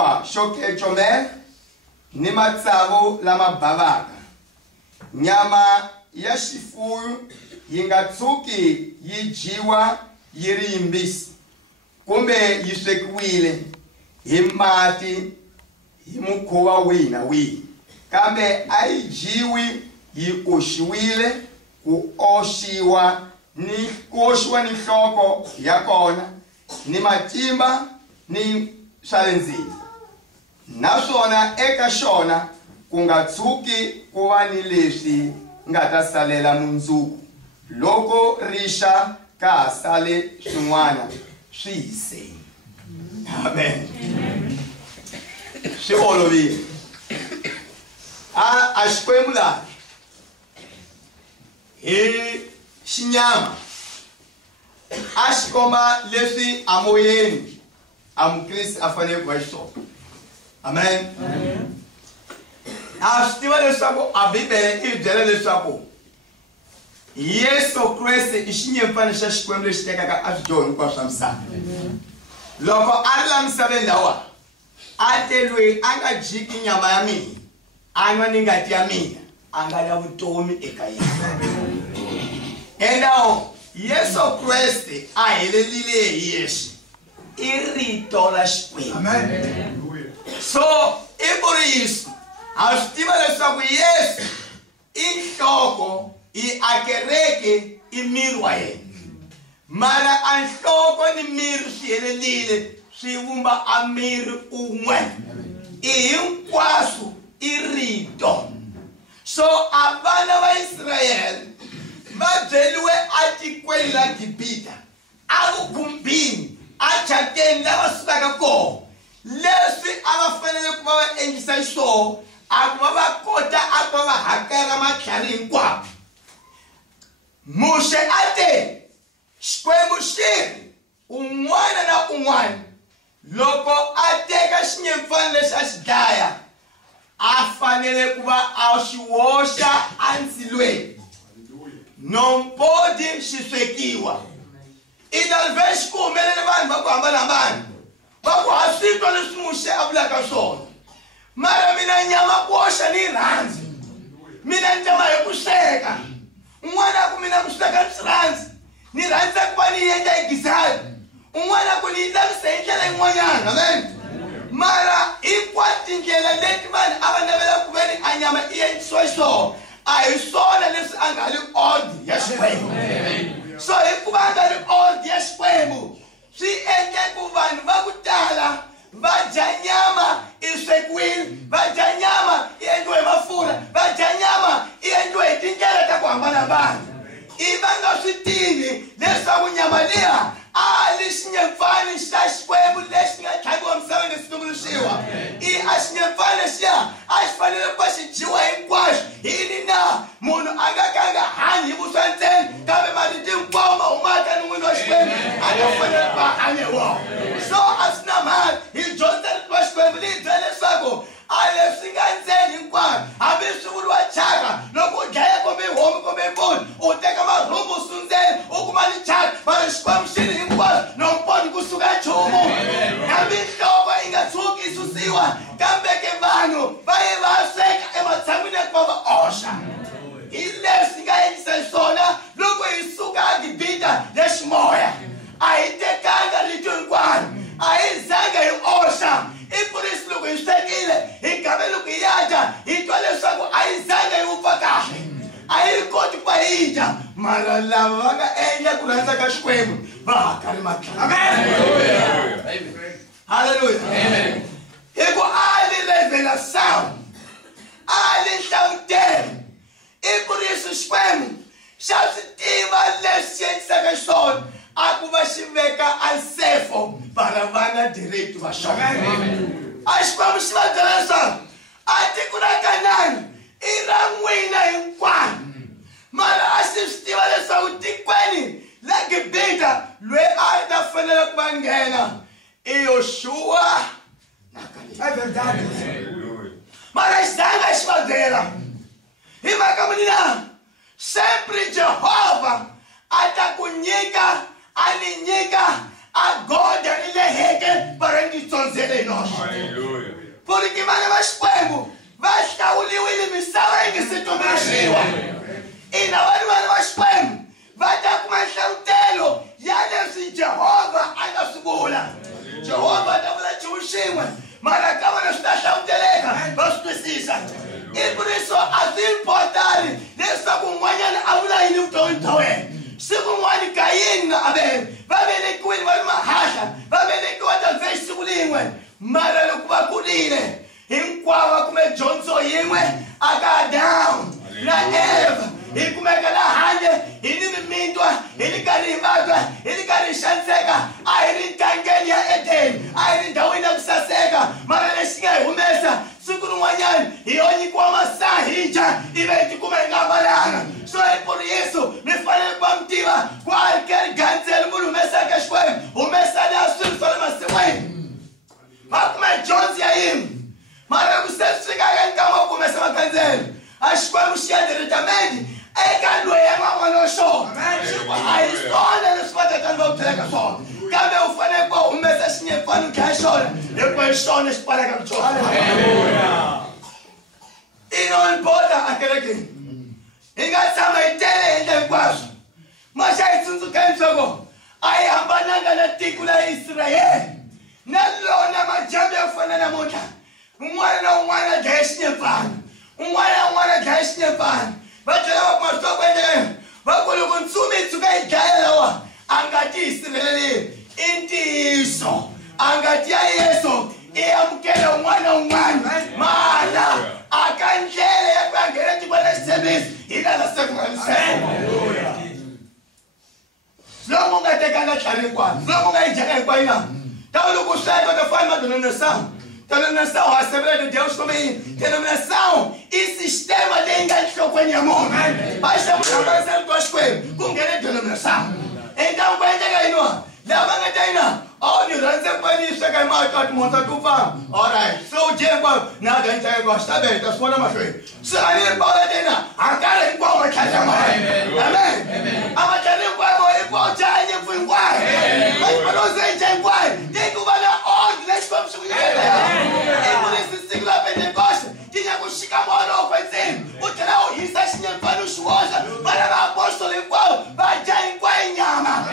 xinkwa xo kecomela ni matsavu lama bhavaka. Nyama ya xifuwo yi nga tshuki yi dyiwa yi ri yimbisi kumbe yi swekiwile hi mati hi mukhuva wihi na wihi, kambe a yi dyiwi yi oxiwile ku oxiwa ni nhloko ya kona ni matimba ni swa le ndzeni. Naswona eka xona ku nga tshuki ku va ni leswi nga ta salela mundzuku loko rixa ka ha sale swin'wana swi hiseni. Amen. Swi olovile. A Xikwembu laha hi xinyama a xi komba leswi amoyeni a mukriste a fanele ku va xiswona. Amen. A swi tiva leswaku a Bibele i byela leswaku Yesu Kriste i xinyemfana xa Xikwembu lexi tekaka a swidyoho hinkwaswo swa misava. Loko a ri la misaveni lawa a te loyi a nga dyiki nyama ya mina a nwa ni ngati ya mina a nga na vutomi eka yena. Enda Yesu Kriste a helelile hi yexe i rito la Xikwembu. Amen. So i vuriso a swi tiva leswaku Yesu i nhloko i akereke i miri wa yena, mara a nhloko ni miri swi helelile swi vumba a miri un'we i hinkwaswo i rito. So a vana va Israyele va byeliwe a tikweni la Gibita a vugumbini a Jateni lava sukaka kona leswi a va fanele ku va va endlisa xiswona a ku va va kota a ku va va hakela matlhari hinkwawo. Muxe a te Xikwembu xi ri un'wana na un'wana loko a teka xinyemfana lexi a xi dlaya a fanele ku va a xi hoxa andzilweni nompodi xi swekiwa. I ta vhe xi ku humelele vanhu va ku hambanahambana va ku ha swi twa leswi muxe a vulaka swona, mara mina nyama ku hoxa ni rhandzi, mina ni tama hi ku sweka. Un'wana ku mina ku sweka ni rhandzi, ni rhandza ku va ni endla hi gizari, un'wana ku ni yi lavisa hi ndlela yin'wanyana. Amen. Mara hinkwato tindlela leti vanhu a va navela ku ve ni a nyama i endlisiwa xiswona a hi swona leswi a nga ri odi ya Xikwembu. So hikuva a nga ri odi ya Xikwembu swi endle ku vanhu va ku tala va dya nyama i swekiwile, va dya nyama i endliwe hi mafurha, va dya nyama i endliwe hi tindlela ta ku hambanahambana. I va nga swi tivi leswaku nyama liya a li xinyemfani xa Xikwembu lexi nga tlhaviwa misaveni lexi tumbuluxiwa. I a xinyemfani lexiya a xi fanele ku va xi dyiwa hinkwaxo. Yini na munhu a nga ka a nga hanyi hi vuswa ntsena kambe marito hinkwawo ma humaka ni n'wini wa Xikwembu a nga fanele ku va hanya hi wona. So a swi na mhaka hi dyondza rito wa Xikwembu leyi byela leswaku a leswi nga ndzeni hinkwaswo hambi swi vuriwa thyaka loko u dlaya kumbe homu kumbe mbuti u teka marhumbu sundzeni u kuma ni thyaka mara Xikwembu xi ri hinkwaswo nompodi kusuka nchumu. Hambi nhloko yi nga tshuki yi susiwa kambe ke vanhu va ye va sweka ematshan'wini ya ku va va oxa. Hi leswi nga endlisa swona loko hi suka a Gibita ya ximoya a hi tekanga rito hinkwaro, a hi zanga hi oxa. I purisi loko hi swekile hi gabe loko hi ya dya hi twa leswaku a hi zanga hi vupfa kahle, a hi ri koti ku va hi dya, mara lava va nga endla ku rhandza ka Xikwembu va hakari matlhari. Amen. Hallelujah. Amen. Hi ku a li revhela Sawu a li hlavutela i purisi Xikwembu xa swi tiva leswi endlisaka xiswona a ku va xi veka ansefo para vana direct va xona. A Xikwembu xi va byela leswaku a tiko ra Kanani i ra n'wina hinkwaro, mara a xi swi tiva leswaku tikweni la Gibita loyi a ta fanele ku va nghena i Yoshua na Kalebi. Mara xi zanga xi va byela hi mhaka munina sempre Jehova a ta ku nyika a ni nyika a goda ni le heke para ni tsondzele noxe. Porque mane mashikwembu vahlawuliwile misava ingesitomeshiwa. Ina vanhu mane mashikwembu vata kumahlavutelo ya leswi Jehova anga swivula. Jehova ta vula nchumu xin'we mara ka vona swi ta hlavuteleka va swi twisisa. I ku leswo a swi importani leswaku un'wanyana a vula yini vuton'wini bya wena. Siku n'wana Kayini na Abele va velekiwile va ri mahahla, va velekiwa ta siku rin'we mara loko va kurile hinkwavo va kume dyondzo yin'we aka Adamu na Eva. Hi kumeka la handle hi ni mimintwa, hi ri karhi hi vabya, hi ri karhi hi xaniseka, a hi ri ntangeni ya Edeni, a hi ri ndhawini ya ku saseka mara lexi nga hi humesa siku rin'wanyana hi yo nyikiwa masaha hi dya ivi hi tikuma hi nga ambalanga. So hi ku ri Yesu mi fanele ku va mi tiva ku a ri ke ri gandzeli munhu humesaka Xikwembu, humesani ya swilo swa le masin'wini va kume dyondzo ya yini mara loko se swi fika eka nkama wa ku humesa magandzelo a Xikwembu xi ya directamente eka loyi a nga n'wana wa xona. A hi swona leswi vatatana va ku byelaka swona kambe u fanele ku humesa xinyepfana u dlaya xona hikuva hi xona xi pfalaka ku dyondza. Ino ni boda a kerekeni hi nga tshama hi tele hi endla hinkwaswo maxa hi tsundzukeni leswaku a hi hambananga na tiko la Israyele na lona majambu ya ku fana namuntlha. Un'wana na un'wana a dlaya xinyepfana, un'wana na un'wana a dlaya xinyepfana. Va byela va kuma swa ku endleka va ku loko ntsumi yi tshuka yi dlaya lawa a ngati yi sirhelelile. I ntiyiso a ngati ya Yesu i amukela un'wana na un'wana mara a ka ndlela ya ku ya nghena tiko ra xitshembiso hi la la siku ra miseko. Loko u nga tekanga tlhari hinkwayo, loko u nga yi dyaka hinkwayo na ta loko sweka ta fana madenominação. Denominação, a Assembleia de Deus também. Denominação e sistema de engaixo com a minha mão. Basta você fazer duas coisas. Com que é denominação? Então, quando chega aí, não? Leva na teina. Onde o lance pode ir, chega mais, tá monta tu fam. Alright, so dia qual nada a gente gosta bem, tá só na machine. Se aí para teina, a cara igual uma casa mais. Amém. A matéria igual é igual já ele foi igual. Mas para nós é igual. Tem que valer ordem, nós vamos subir. E por isso se lá Pentecoste, tinha que chegar moro com esse. O trau isso tinha para os rosa, para o apóstolo igual, vai já igual em nhama.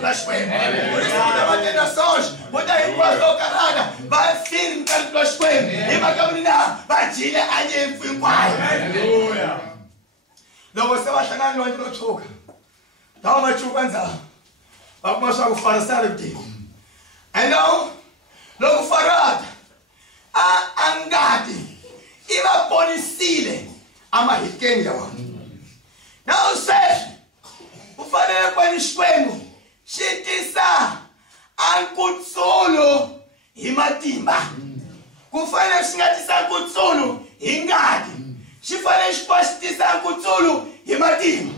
Por isso nações, poder igual carada, vai firme para os coelhos, e vai caminhar, vai tirar a gente igual. Aleluia. Não você vai chegar no outro chuca, dá uma chuca anza, vai começar a fazer o que? Então, logo farado, a angate, e vai policile, a marriquinha. Não sei, o farelo para o esquema, chitisa. Ankutsolo himatimba kufanele singatisa ankutsolo ingadi xifanele xipasitisa ankutsolo himatimba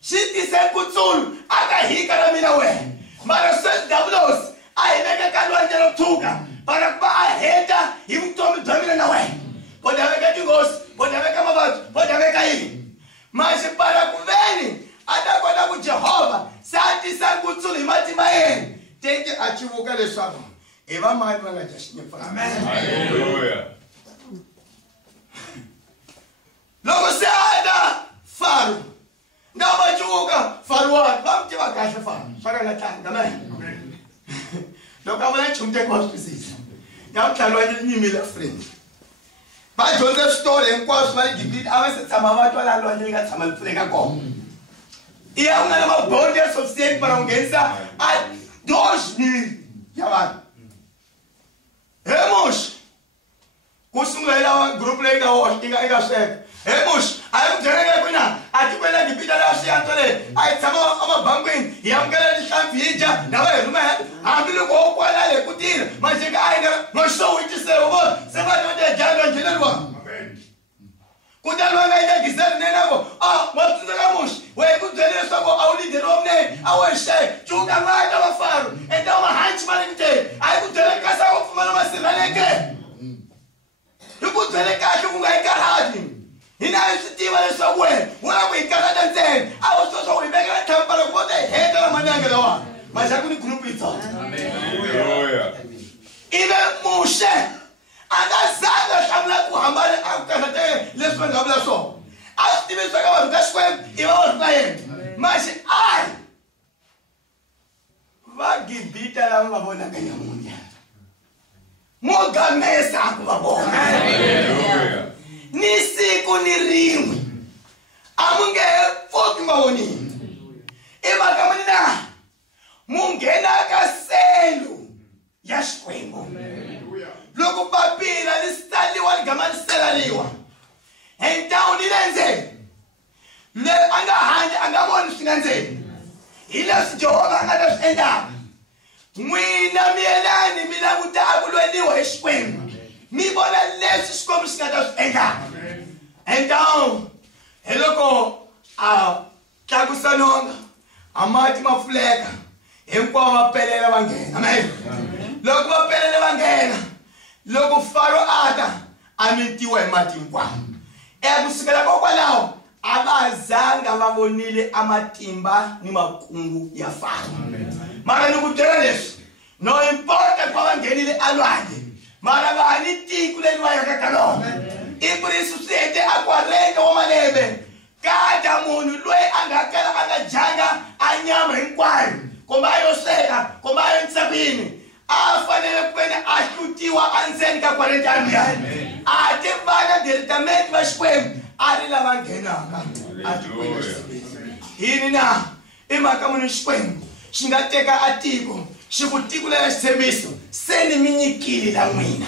xitisa ankutsolo akahika na mina wena mara sweswi davulos a hi veka ka lwandle ro tshuka para ku va a heta hi vutomi bya mina na wena pota veka tinghozi pota veka mavabyi pota veka yini masi para ku veni a ta kota ku Jehova se a tisa ankutsolo hi matimba yena teke a chivuka leswaku i va mani va nga dya xinyepfana. Haleluya. Loko se a ta Faro na va chivuka Faro wa va mi tiva kahle Faro swa ka nga tlanga amen. Loko a vula nchumu teke wa swi twisisa ya vutlhari wa nyimile friend va dyondze switori hinkwaswo va le Gibita a va se tshama va twa laha lwandle yi nga tshama li pfuleka kona i ya ku nga na mabondi ya sofisiyeti para ku nghenisa a 2000 ya vanhu he muxi ku sungulela group leyi nga sweka he muxi a yi ku byeleka kwina a tikweni la Gibita laha swiyanto leyi a hi tshama emabangwini hi amukela tihlampfi hi dya na va hi rhumela hambiloko wo kwala le ku tirha majeka a yi nga no xowitiseo vo se va tote dyanga ngheneriwa kutani va nga yi tagiseli nenavo a wa tsundzeka muxi we ku byele leswaku a wu lideri wa munene a we xe cuka nga ta va Faro enta mahanci ma le kuteni a yi ku byele kasa wo pfumala masirheleke hi ku byele kahle ku nga yi karhati hina hi swi tiva leswaku wena wu la ku hi karhata ntsena a wu swo swa ku hi vekela thampara ku vo ta heta la manyange lawani maxaku ni group yitsona ive muxe a nga swi nga vula swona a swi tivisa ka vanhu ka Xikwembu i va vanhu ka yena manje ai va Gibita lava va vonaka nyamunya mo gamesa ku va vona ni siku ni rin'we a mu nge pfuki ma vonini i mhaka munina mu nghena ka selu ya Xikwembu loko papila li saliwa ligama li selariwa entawu ni le ndzeni le a nga handle a nga voni swi nga ndzeni hi leswi Jehovha a nga ta swi endlaka n'wina miyelani mi languta ku lweliwa hi Xikwembu mi vona leswi Xikwembu xi nga ta swi endlaka entawu hi loko a tlakusa nonga a mati ma pfuleka hinkwavo va pelela va nghena amen loko va pelela va nghena loko Faro ata a mintiwa hi mati hinkwawo kusukela kokwalaho a va zanga va vonile amatimba ni makungu ya Faro mara ni ku byela leswi no importa ku va nghenile alwandle mara va ni tiko leri va yaka ka lona i ku Yesu swi hete a kwareka wa malembe kada munhu loyi a nga kala a nga janga a nyama hinkwayo kumbe a yo sweka kumbe a yo ntsevini a fanele ku veni a hlutiwa endzeni ka kwarentani liya a ti vana directamente va Xikwembu a ri lava nghenaka a tikweni yini na i mhaka munhu Xikwembu xi nga teka a tiko xi ku tikulela xitshembiso se ni mi nyikile la n'wina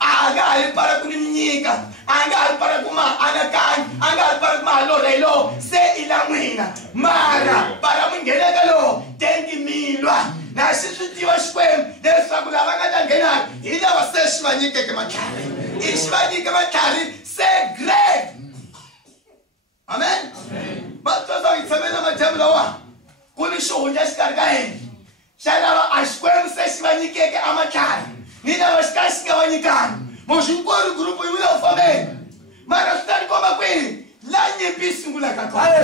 a nga ha ri para ku ni mi nyika a nga ha ri para ku ma anakanyi a nga ha ri para ku ma halorha hi lowo se i la n'wina mara para mi ngheneka lowo tengi milwa na xi swi tiva Xikwembu leswaku lava nga ta nghenaka hi lava se xi va nyikeke matlhari i xi va nyike matlhari se great amen vatsosa hi tshamela madyambu lawa ku ni xihundla xikarhi ka hina xa lava a Xikwembu se xi va nyikeke a matlhari ni lava xi ka xi nga va nyikanga mo xinkori gurupu yi vula u fambeni mara swi ta ni komba kwini la nyimpi yi sungulaka kona